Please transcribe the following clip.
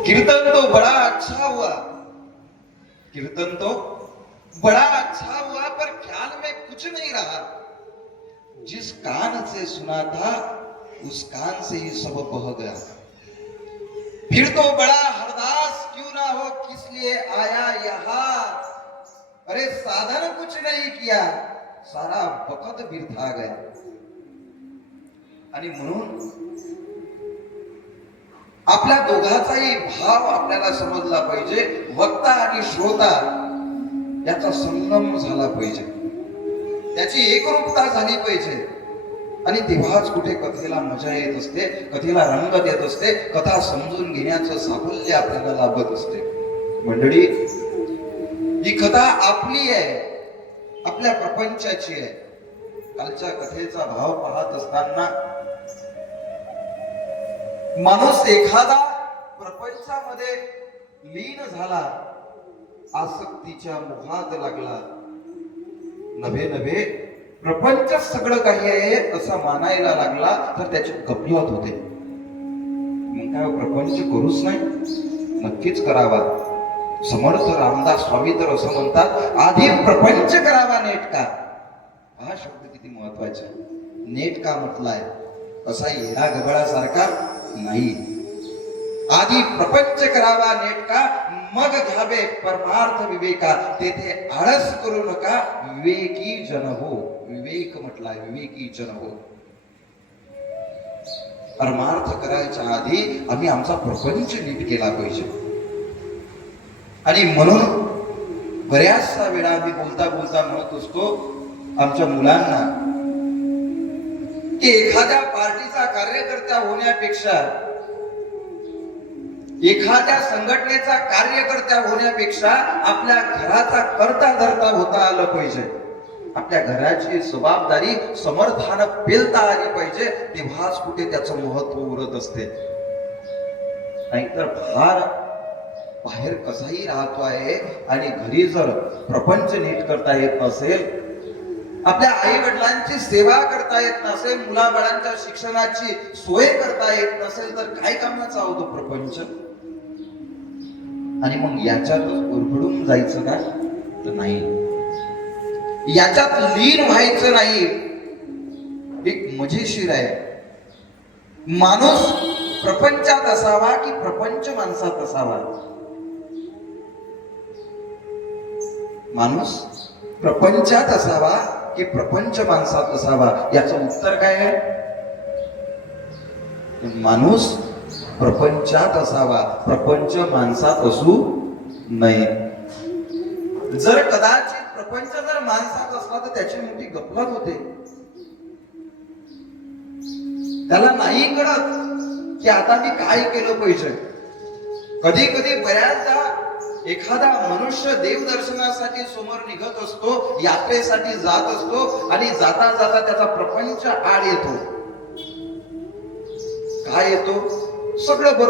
कीर्तन तो बड़ा अच्छा हुआ, कीर्तन तो बड़ा अच्छा हुआ, पर ख्याल में कुछ नहीं रहा। जिस कान से सुना था उस कान से ही सब बह गया। फिर तो बड़ा हरदास क्यों ना हो, किस लिए आया यहाँ। अरे साधन कुछ नहीं किया, सारा वक्त बिरथा गया। आणि म्हणून आपल्या दोघाचाही भाव आपल्याला समजला पाहिजे। वक्ता आणि श्रोता याचा संगम झाला पाहिजे, त्याची एकरूपता झाली पाहिजे। आणि तेव्हाच कुठे कथेला मजा येत असते, कथेला रंगत येत असते, कथा समजून घेण्याचं साफल्य आपल्याला लाभत असते। मंडळी, ही कथा आपली आहे, आपल्या प्रपंचाची आहे। कालच्या कथेचा भाव पाहत असताना माणूस एखादा प्रपंचामध्ये लीन झाला, आसक्तीच्या मोहात लागला, नव्हे नव्हे प्रपंच सगळं काही आहे असं मानायला लागला, तर त्याची गफलत होते। मग काय प्रपंच करूच नाही, नक्कीच करावा। समर्थ रामदास स्वामी तर असं म्हणतात, आधी प्रपंच करावा नेटका। हा शब्द किती महत्वाचा आहे, नेटका म्हटलाय, असा येडा गबळासारखा नाही। आधी प्रपंच करावा नेटका, मग घ्यावे परमार्थ विवेका। तेथे आळस करू नका, विवेकी जन हो। विवेक म्हटलाय, विवेकी जन हो। परमार्थ करायच्या आधी आम्ही आमचा प्रपंच नीट केला पाहिजे। आणि म्हणून बऱ्याचसा वेळा आम्ही बोलता बोलता म्हणत असतो आमच्या मुलांना की एखाद्या पार्टीचा कार्यकर्ता होण्यापेक्षा, एखाद्या संघटनेचा कार्यकर्ता होण्यापेक्षा आपल्या घराचा कर्ता धर्ता होता आलं पाहिजे। आपल्या घराची जबाबदारी समर्थानं पेलता आली पाहिजे, तेव्हाच कुठे त्याचं महत्व उरत असते। नाहीतर फार बाहेर कसाही राहतो आहे आणि घरी जर प्रपंच नीट करता येत नसेल, आपल्या आई वडिलांची सेवा करता येत नसेल, मुलाबाळांच्या शिक्षणाची सोय करता येत नसेल, तर काय कामाचा होतो प्रपंच। आणि मग याच्यातच उरफडून जायचं का, तर नाही, याच्यात लीन व्हायचं नाही। एक मजेशीर आहे, माणूस प्रपंचात असावा की प्रपंच माणसात असावा। माणूस प्रपंचात असावा की प्रपंच माणसात असावा, याचं उत्तर काय आहे? माणूस प्रपंचात असावा, प्रपंच माणसात असू नये। जर कदाचित प्रपंच जर माणसात असला तर त्याची मोठी गफलत होते। त्याला नाही कळत की आता मी काय केलं पाहिजे। कधी कधी बऱ्याचदा एखादा मनुष्य देवदर्शनासाठी समोर निघत असतो, यात्रेसाठी जात असतो, आणि जाता जाता त्याचा प्रपंच आड येतो। काय येतो? सगळं बरोबर